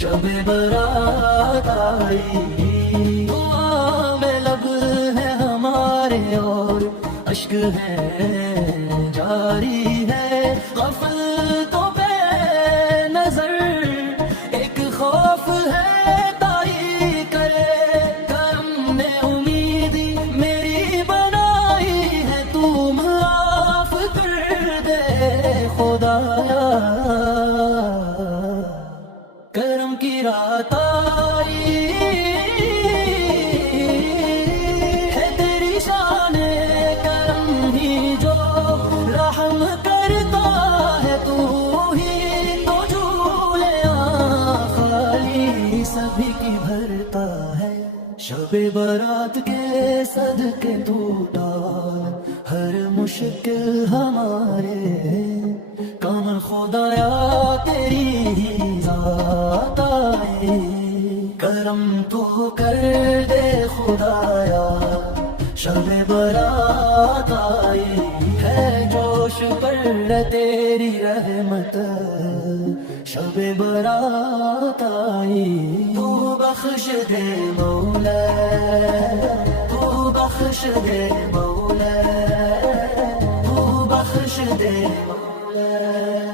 شب برات آئی، دعا میں لب ہے ہمارے اور اشک ہے جاری ہے، غفلتوں پہ نظر ایک خوف ہے طاری کرے، کرم نے امیدی میری بنائی ہے، تو معاف کر دے خدایا، کرم کی رات آئی ہے، تیری شان کرم ہی جو رحم کرتا ہے، تو ہی تو جھولیاں خالی سبھی کی بھرتا ہے، شب برات کے صدقے تو ڈال ہر مشکل ہمارے، کمر خدایا تیری ہی ذات آئے، کرم تو کر دے خدایا، شب برات آئی ہے، جوش پر تیری رحمت، شب برات آئی، تو بخش دے مولا، تو بخش دے مولا، تو بخش دے مولا۔